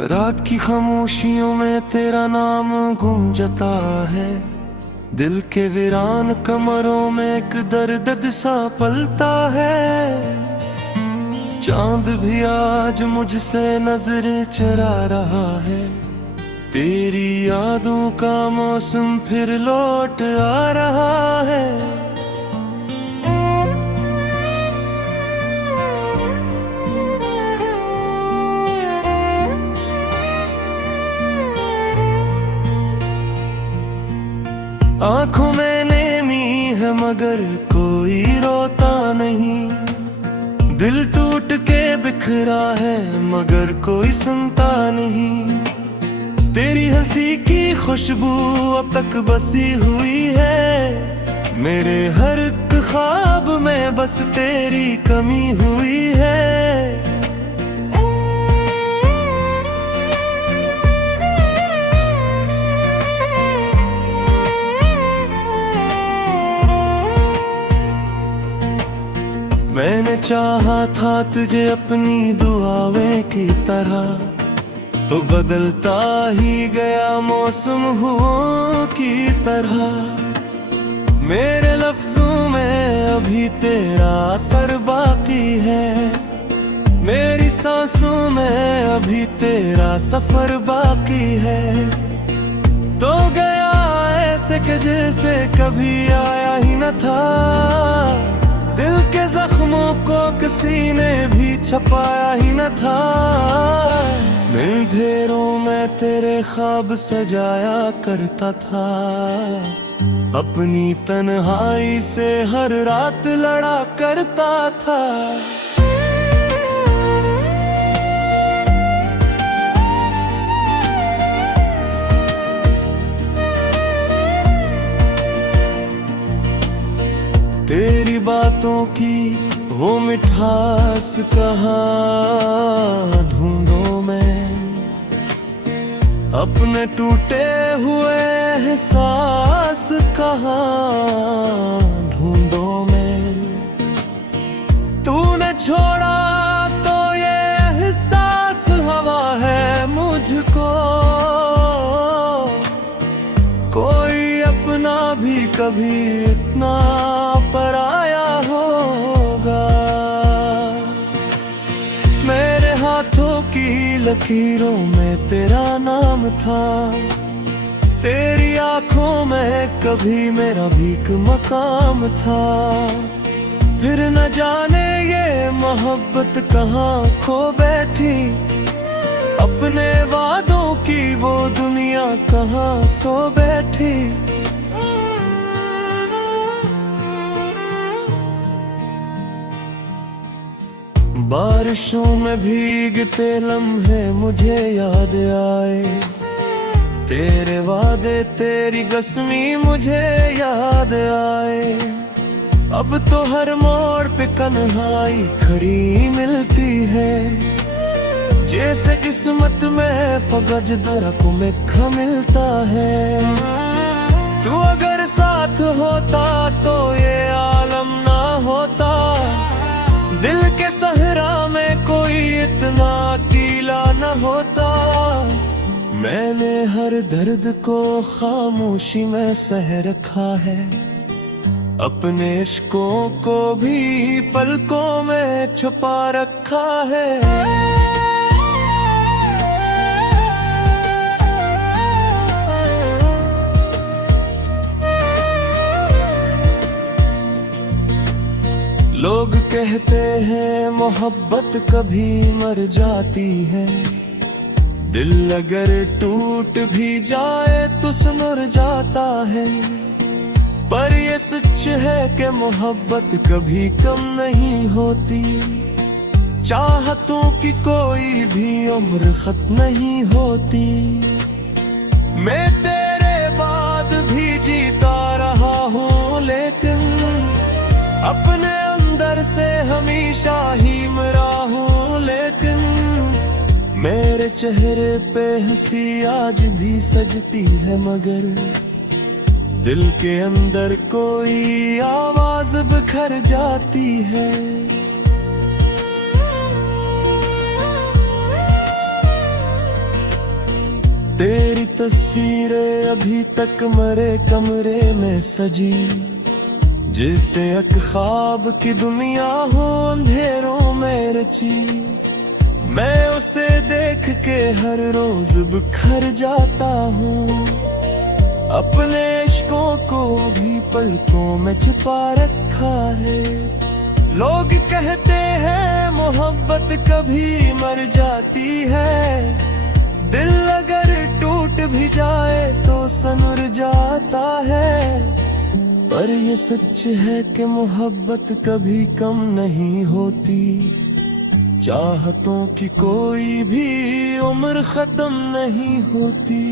रात की खामोशियों में तेरा नाम गूंजता है। दिल के वीरान कमरों में एक दर्द सा पलता है। चांद भी आज मुझसे नजर चरा रहा है। तेरी यादों का मौसम फिर लौट आ रहा है। आंखों में नेमी है मगर कोई रोता नहीं। दिल टूट के बिखरा है मगर कोई सुनता नहीं। तेरी हंसी की खुशबू अब तक बसी हुई है। मेरे हर एक ख्वाब में बस तेरी कमी हुई है। मैंने चाहा था तुझे अपनी दुआओं की तरह, तो बदलता ही गया मौसम हुओं की तरह। मेरे लफ्जों में अभी तेरा असर बाकी है। मेरी सांसों में अभी तेरा सफर बाकी है। तो गया ऐसे कि जैसे कभी आया ही न था। दिल के जख्मों को किसी ने भी छपाया ही न था। मैं अंधेरों में तेरे ख्वाब सजाया करता था। अपनी तन्हाई से हर रात लड़ा करता था। तेरी बातों की वो मिठास कहाँ ढूंढूं मैं। अपने टूटे हुए एहसास कहाँ ढूंढूं मैं। तूने छोड़ा तो ये एहसास हवा है मुझको। कोई अपना भी कभी इतना पराया होगा। मेरे हाथों की लकीरों में तेरा नाम था। तेरी आंखों में कभी मेरा भी एक मकाम था। फिर न जाने ये मोहब्बत कहाँ खो बैठी। अपने वादों की वो दुनिया कहाँ सो बैठी। बारिशों में भीगते लम्हे मुझे याद आए। तेरे वादे तेरी कसमी मुझे याद आए। अब तो हर मोड़ पे तन्हाई खड़ी मिलती है। जैसे किस्मत में फगज दरकों में खा मिलता है। तू अगर साथ होता तो ये आलम ना होता। दिल के सहरा में कोई इतना अकेला न होता। मैंने हर दर्द को खामोशी में सह रखा है। अपने इश्कों को भी पलकों में छुपा रखा है। लोग कहते हैं मोहब्बत कभी मर जाती है। दिल अगर टूट भी जाए तो सुनुर जाता है। पर ये सच है कि मोहब्बत कभी कम नहीं होती। चाहतों की कोई भी उम्र खत्म नहीं होती। मैं तेरे बाद भी जीता रहा हूँ लेकिन अपने अंदर से हमेशा ही मरा हूँ। लेकिन मेरे चेहरे पे हंसी आज भी सजती है मगर दिल के अंदर कोई आवाज बिखर जाती है। तेरी तस्वीरें अभी तक मरे कमरे में सजी, जैसे एक ख्वाब की दुनिया हो अंधेरों में रची। मैं उसे देख के हर रोज बिखर जाता हूँ, अपने इश्कों को भी पलकों में छिपा रखा है। लोग कहते हैं मोहब्बत कभी मर जाती है, दिल अगर टूट भी जाए तो सनूर जाता है। पर ये सच है कि मोहब्बत कभी कम नहीं होती, चाहतों की कोई भी उम्र खत्म नहीं होती।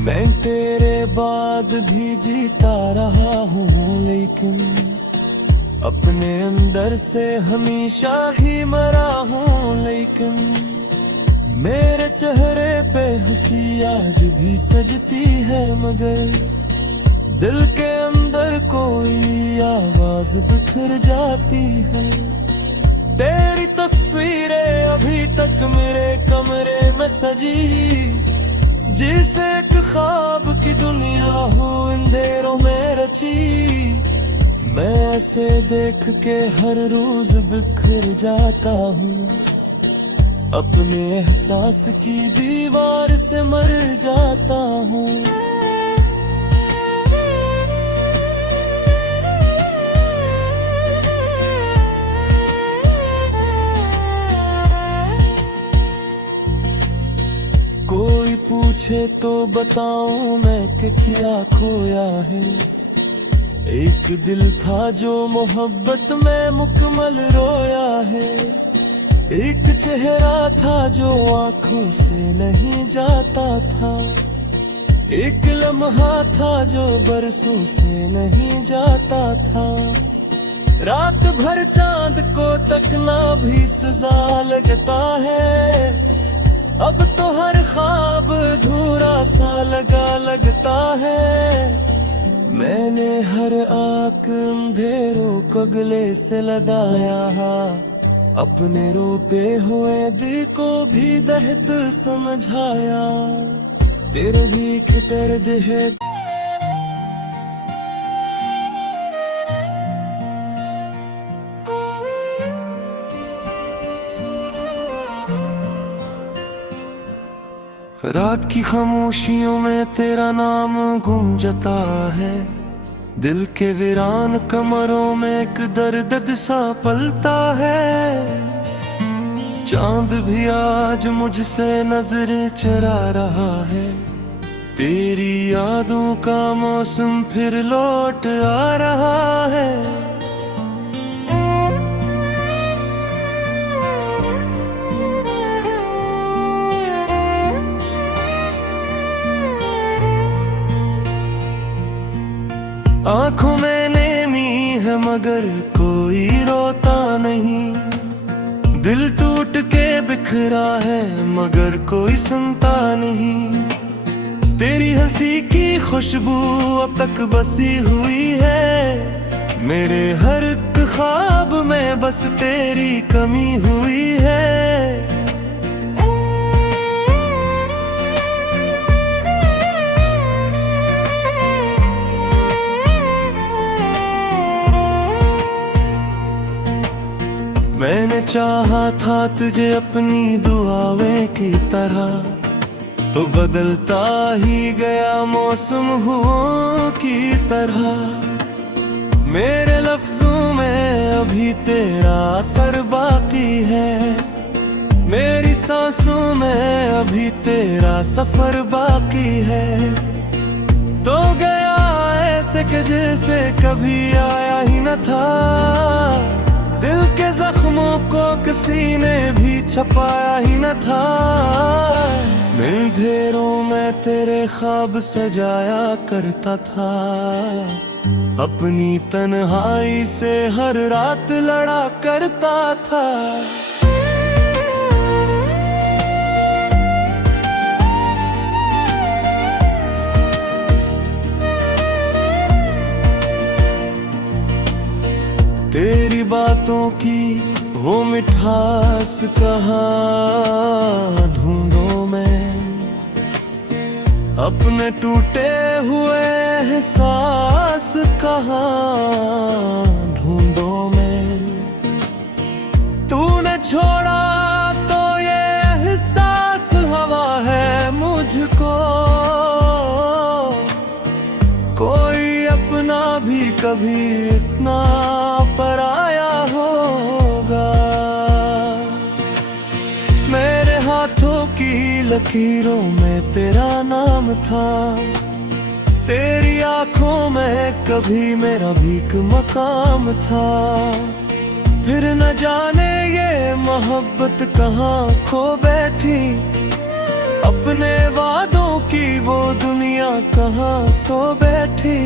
मैं तेरे बाद भी जीता रहा हूँ, लेकिन अपने अंदर से हमेशा ही मरा हूँ। लेकिन मेरे चेहरे पे हंसी आज भी सजती है, मगर दिल के अंदर कोई आवाज बिखर जाती है। तेरी तस्वीरें अभी तक मेरे कमरे में सजी, जिसे एक ख्वाब की दुनिया हो अंधेरों में रची। मैं ऐसे देख के हर रोज बिखर जाता हूँ, अपने एहसास की दीवार से मर जाता हूँ। कोई पूछे तो बताऊं मैं कि क्या खोया है। एक दिल था जो मोहब्बत में मुकम्मल रोया है, एक चेहरा था जो आंखों से नहीं जाता था, एक लम्हा था जो बरसों से नहीं जाता था। रात भर चांद को तकना भी सजा लगता है, अब तो हर ख्वाब अधूरा सा लगता है। मैंने हर आँख अंधेरों को गले से लगाया, अपने रोते हुए दिल को भी दर्द समझाया। तेरे भी दर्द है रात की खामोशियों में तेरा नाम गूंजता है, दिल के वीरान कमरों में एक दर्द सा पलता है। चांद भी आज मुझसे नजर चरा रहा है, तेरी यादों का मौसम फिर लौट आ रहा है। आंखों में नेमी है मगर कोई रोता नहीं, दिल टूट के बिखरा है मगर कोई सुनता नहीं। तेरी हंसी की खुशबू अब तक बसी हुई है, मेरे हर एक ख्वाब में बस तेरी कमी हुई है। मैंने चाहा था तुझे अपनी दुआओं की तरह, तो बदलता ही गया मौसम हुओं की तरह। मेरे लफ्जों में अभी तेरा असर बाकी है, मेरी सांसों में अभी तेरा सफर बाकी है। तो गया ऐसे कि जैसे कभी आया ही न था, दिल के जख्मों को किसी ने भी छपाया ही न था। मैं अंधेरों में तेरे ख्वाब सजाया करता था, अपनी तन्हाई से हर रात लड़ा करता था। तेरी बातों की वो मिठास कहाँ ढूंढूं मैं, अपने टूटे हुए एहसास कहाँ ढूंढूं मैं। तूने छोड़ा तो ये एहसास हवा है मुझको, कोई अपना भी कभी इतना पराया होगा। मेरे हाथों की लकीरों में तेरा नाम था, तेरी आंखों में कभी मेरा भीख मकाम था। फिर न जाने ये मोहब्बत कहाँ खो बैठी, अपने वादों की वो दुनिया कहाँ सो बैठी।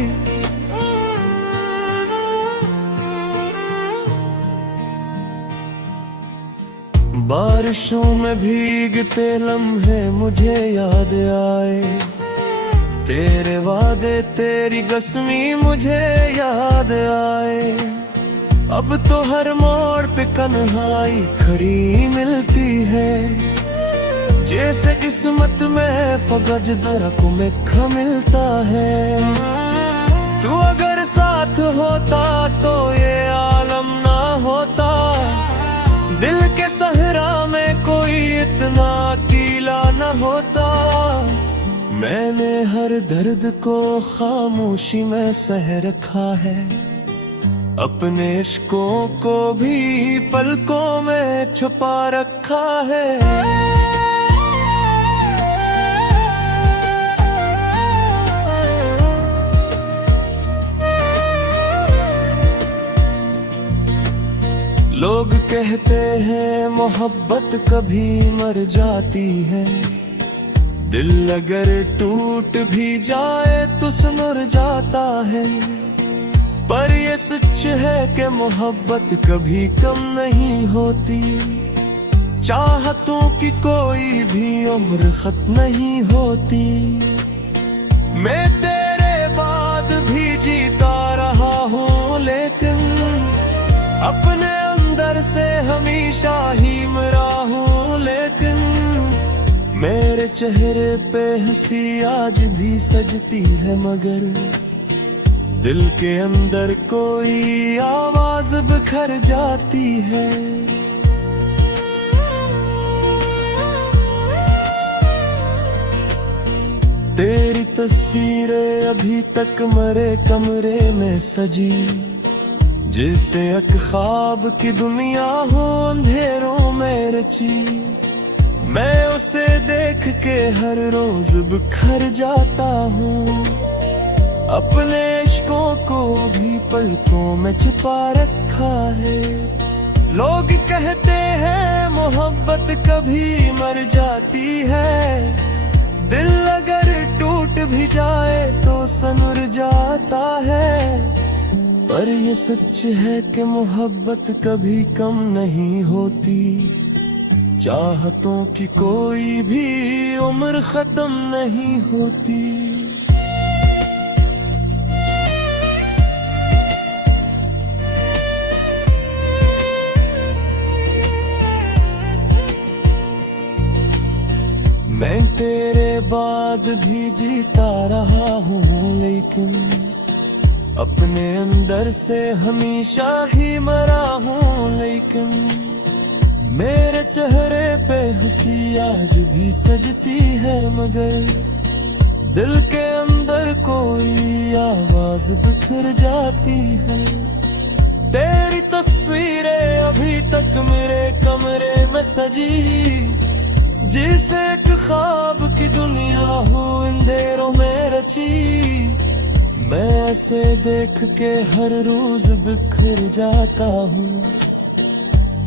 बारिशों में भीगते लम्हे मुझे याद आए, तेरे वादे तेरी कसमी मुझे याद आए। अब तो हर मोड़ पे कन्हाई खड़ी मिलती है, जैसे किस्मत में फगज दरको में खा मिलता है। तू अगर साथ होता तो ये आलम ना होता, दिल के सहरा में कोई इतना अकेला न होता। मैंने हर दर्द को खामोशी में सह रखा है, अपने इश्कों को भी पलकों में छुपा रखा है। लोग कहते हैं मोहब्बत कभी मर जाती है, दिल अगर टूट भी जाए तो सुनुर जाता है। पर ये सच है कि मोहब्बत कभी कम नहीं होती, चाहतों की कोई भी उम्र खत्म नहीं होती। मैं तेरे बाद भी जीता रहा हूँ, लेकिन अपने अंदर से हमेशा ही मरा हूँ। लेकिन मेरे चेहरे पे हंसी आज भी सजती है, मगर दिल के अंदर कोई आवाज बिखर जाती है। तेरी तस्वीरें अभी तक मरे कमरे में सजी, जिसे एक ख्वाब की दुनिया हो अंधेरों में रची। मैं उसे देख के हर रोज बिखर जाता हूँ, अपने इश्कों को भी पलकों में छिपा रखा है। लोग कहते हैं मोहब्बत कभी मर जाती है, दिल अगर टूट भी जाए तो सनुर जाता है। पर ये सच है कि मोहब्बत कभी कम नहीं होती, चाहतों की कोई भी उम्र खत्म नहीं होती। मैं तेरे बाद भी जीता रहा हूँ, लेकिन अपने अंदर से हमेशा ही मरा हूँ। लेकिन मेरे चेहरे पे हंसी आज भी सजती है, मगर दिल के अंदर कोई आवाज बिखर जाती है। तेरी तस्वीरें अभी तक मेरे कमरे में सजी, जिसे एक ख्वाब की दुनिया हो अंधेरों में रची। मैं ऐसे देख के हर रोज बिखर जाता हूँ,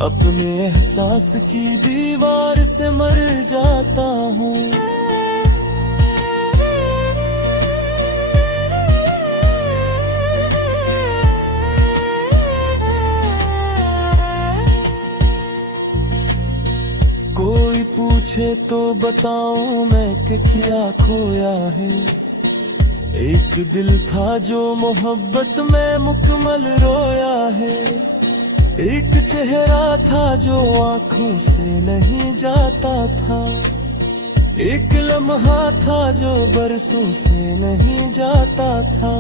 अपने एहसास की दीवार से मर जाता हूँ। कोई पूछे तो बताऊं मैं कि क्या खोया है, एक दिल था जो मोहब्बत में मुकम्मल रोया है। एक चेहरा था जो आंखों से नहीं जाता था। एक लम्हा था जो बरसों से नहीं जाता था।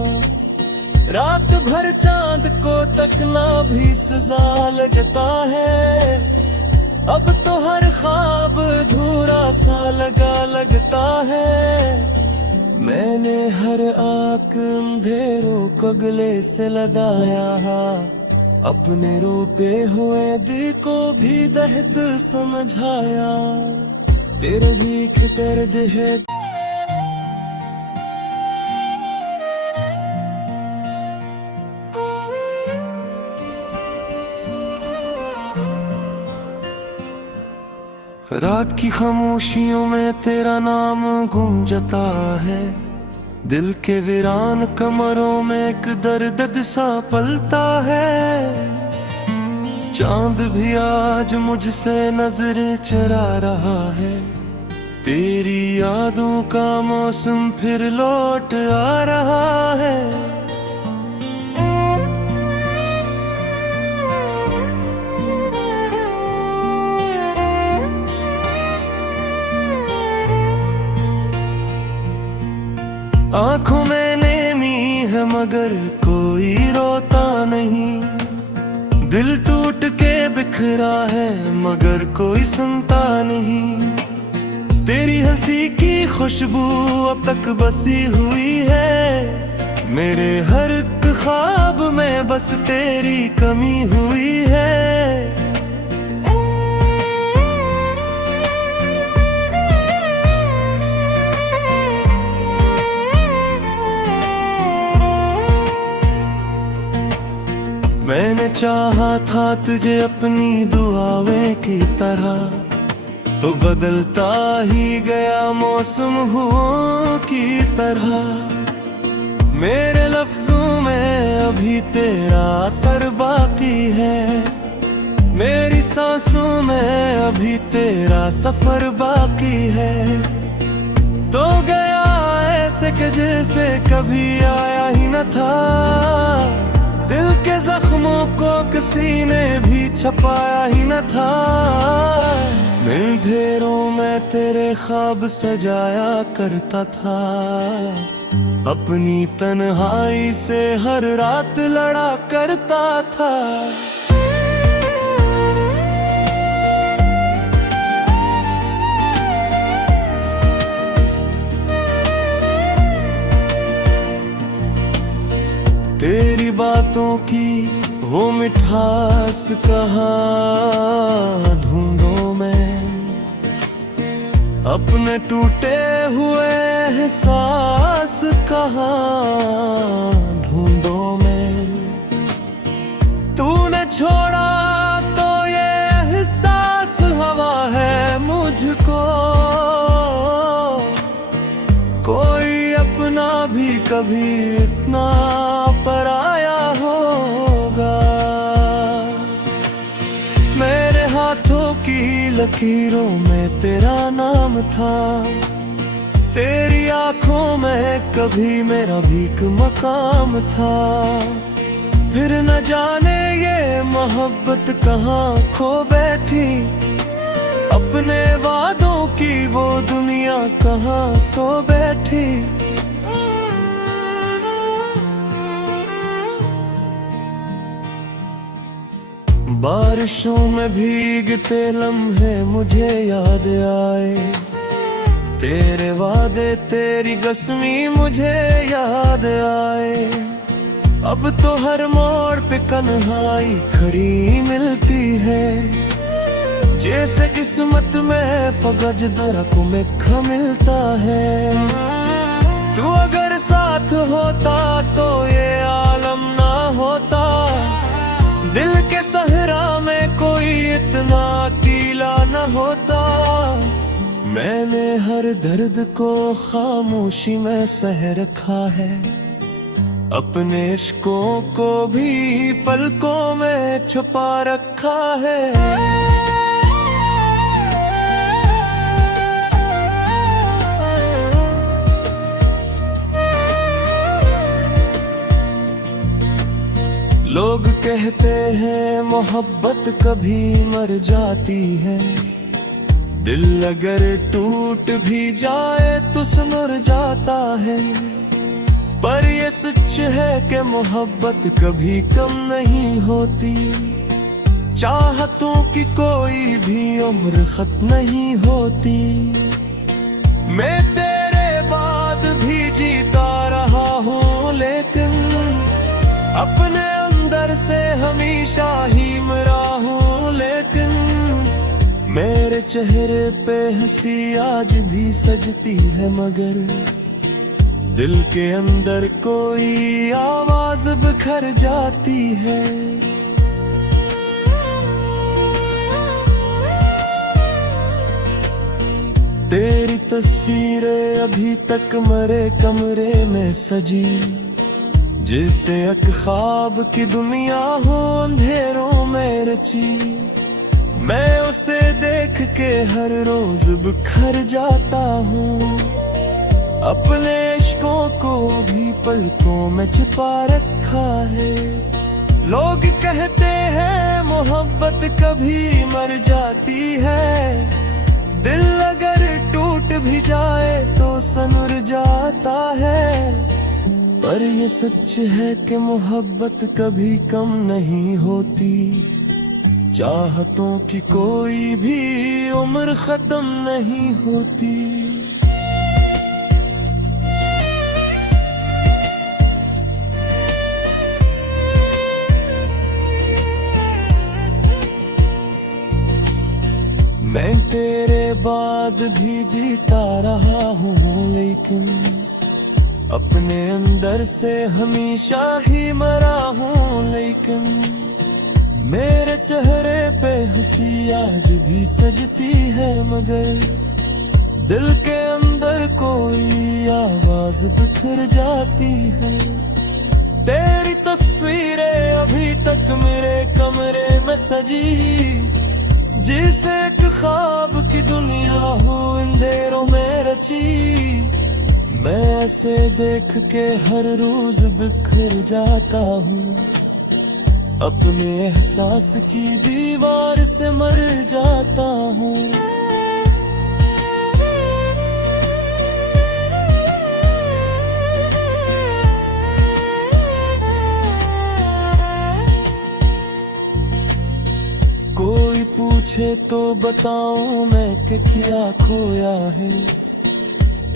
रात भर चांद को तकना भी सजा लगता है। अब तो हर ख्वाब अधूरा सा लगता है। मैंने हर आँख अंधेरों को गले से लगाया, अपने रोते हुए दिल को भी दर्द समझाया। तेरे भीख दर्द है रात की खामोशियों में तेरा नाम गूंजता है। दिल के वीरान कमरों में एक दर्द सा पलता है। चांद भी आज मुझसे नजर चरा रहा है। तेरी यादों का मौसम फिर लौट आ रहा है। आंखों में नेमी है मगर कोई रोता नहीं। दिल टूट के बिखरा है मगर कोई सुनता नहीं। तेरी हंसी की खुशबू अब तक बसी हुई है। मेरे हर एक ख्वाब में बस तेरी कमी हुई है। मैंने चाहा था तुझे अपनी दुआओं की तरह, तो बदलता ही गया मौसम हुओं की तरह। मेरे लफ्जों में अभी तेरा असर बाकी है। मेरी सांसों में अभी तेरा सफर बाकी है। तो गया ऐसे कि जैसे कभी आया ही न था। दिल के जख्मों को किसी ने भी छपाया ही न था। मैं अंधेरों में तेरे ख्वाब सजाया करता था। अपनी तन्हाई से हर रात लड़ा करता था। तेरी बातों की वो मिठास कहाँ ढूंढूं मैं। अपने टूटे हुए एहसास कहाँ ढूंढूं मैं। तूने छोड़ा तो ये एहसास हवा है मुझको। कोई अपना भी कभी इतना पराया होगा। मेरे हाथों की लकीरों में तेरा नाम था। तेरी आंखों में कभी मेरा भीख मकाम था। फिर न जाने ये मोहब्बत कहाँ खो बैठी। अपने वादों की वो दुनिया कहाँ सो बैठी। बारिशों में भीगते लम्हे मुझे याद आए। तेरे वादे तेरी कसमी मुझे याद आए। अब तो हर मोड़ पे कन्हाई खड़ी मिलती है। जैसे किस्मत में फगज दरक में खा मिलता है। तू अगर साथ होता तो ये आलम ना होता। दिल के सहरा में कोई इतना अकेला न होता। मैंने हर दर्द को खामोशी में सह रखा है। अपने इश्कों को भी पलकों में छुपा रखा है। लोग कहते हैं मोहब्बत कभी मर जाती है, दिल अगर टूट भी जाए तो सुनुर जाता है। पर ये सच है कि मोहब्बत कभी कम नहीं होती, चाहतों की कोई भी उम्र खत्म नहीं होती। मैं तेरे बाद भी जीता रहा हूँ, लेकिन अपने अंदर से हमेशा ही मरा हूँ। लेकिन मेरे चेहरे पे हंसी आज भी सजती है, मगर दिल के अंदर कोई आवाज बिखर जाती है। तेरी तस्वीरें अभी तक मरे कमरे में सजी, जिसे एक ख्वाब की दुनिया हो अंधेरों में रची। मैं उसे देख के हर रोज बिखर जाता हूँ, अपने इश्कों को भी पलकों में छिपा रखा है। लोग कहते हैं मोहब्बत कभी मर जाती है, दिल अगर टूट भी जाए तो सनुर जाता है। पर ये सच है कि मोहब्बत कभी कम नहीं होती, चाहतों की कोई भी उम्र खत्म नहीं होती। मैं तेरे बाद भी जीता रहा हूँ, लेकिन अपने अंदर से हमेशा ही मरा हूँ। लेकिन मेरे चेहरे पे हंसी आज भी सजती है, मगर दिल के अंदर कोई आवाज बिखर जाती है। तेरी तस्वीरें अभी तक मेरे कमरे में सजी, जिसे एक ख्वाब की दुनिया हो अंधेरों में रची। मैं ऐसे देख के हर रोज बिखर जाता हूँ, अपने एहसास की दीवार से मर जाता हूँ। कोई पूछे तो बताऊं मैं कि क्या खोया है।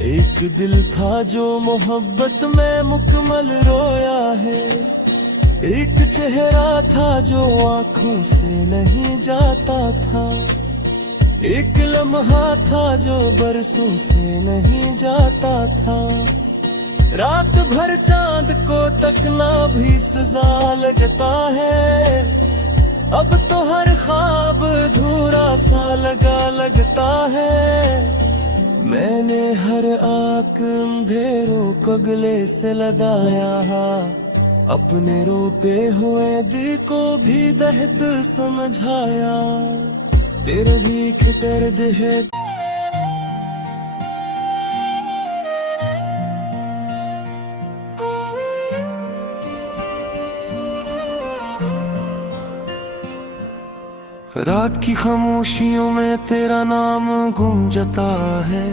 एक दिल था जो मोहब्बत में मुकम्मल रोया है, एक चेहरा था जो आंखों से नहीं जाता था, एक लम्हा था जो बरसों से नहीं जाता था। रात भर चांद को तकना भी सजा लगता है, अब तो हर ख्वाब अधूरा सा लगता है। मैंने हर आँख अंधेरों को गले से लगाया, अपने रोते हुए दिल को भी दर्द समझाया। तेरे भी दर्द है रात की खामोशियों में तेरा नाम गूंजता है,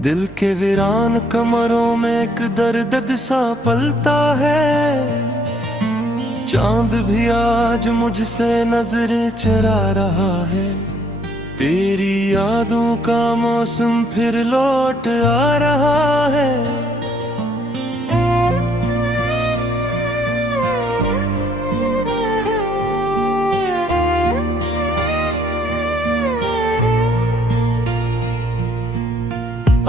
दिल के वीरान कमरों में एक दर्द सा पलता है। चांद भी आज मुझसे नजरें चरा रहा है, तेरी यादों का मौसम फिर लौट आ रहा है।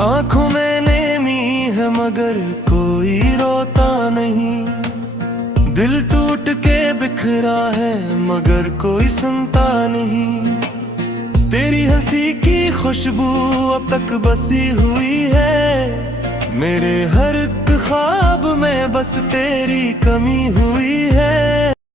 आंखों में नेमी है मगर कोई रोता नहीं, दिल टूट के बिखरा है मगर कोई सुनता नहीं। तेरी हंसी की खुशबू अब तक बसी हुई है, मेरे हर एक ख्वाब में बस तेरी कमी हुई है।